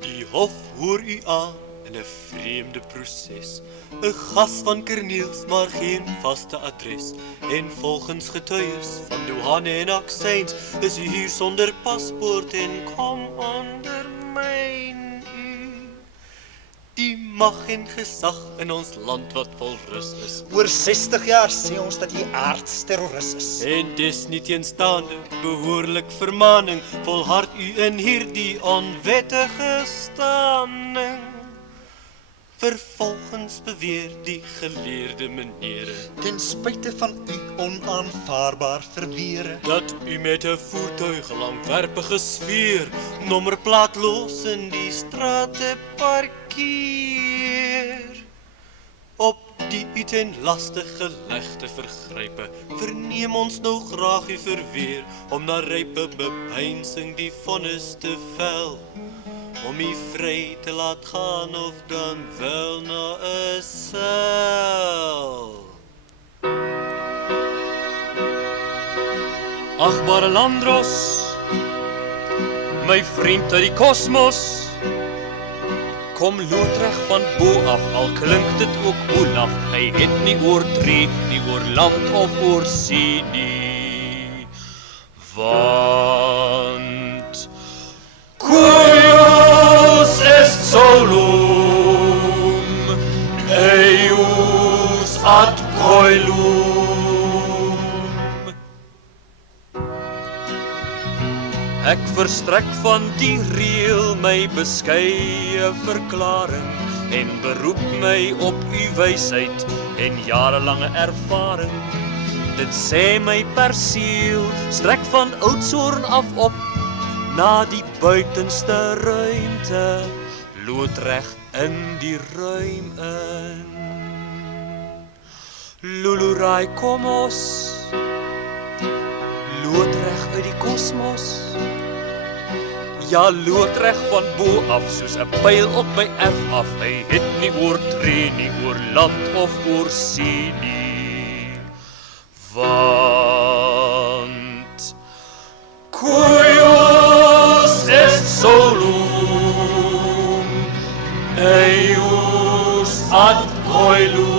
Die hof hoor u aan in 'n vreemde proses. 'n gas van Kerniels, maar geen vaste adres. En volgens getuies van douane en aksies is u hier sonder paspoort en kom ondermyn u die mag en gesag in ons land wat vol rus is. Oor 60 jaar sê ons dat jy aardsterroris is. En desnieteenstaande behoorlik vermaning, volhard u in hierdie onwettige standing. Vervolgens beweer die geleerde menere Ten spyte van u onaanvaarbaar verweere, dat u met 'n voertuig langwerpige sfeer nommerplaatloos in die strate parkeer. Op die u ten laste gelegde vergrype verneem ons nou graag u verweer om na rype bepeinsing die vonnis te vel, om u vry te laat gaan of dan wel na 'n sel. Agbare Landros, my vriend uit die kosmos, kom loodreg van bo af, al klink dit ook Olaf. Hy het nie oortree, nie oor land of oor see nie. Want Cuius est solum, eius ad coelum. Ek verstrek van die reël my beskeie verklaring en beroep my op u wysheid en jarelange ervaring. Dit sê my perseel, strek van Oudtshoorn af op na die buitenste ruimte, loodreg in die ruim in. Lulurai komos, loodreg uit die kosmos. Ja, loodreg van bo af, soos 'n pyl op my erf af. Hy het nie oortree nie, oor land of oor see nie. Want Cuius est solum, eius ad coelum.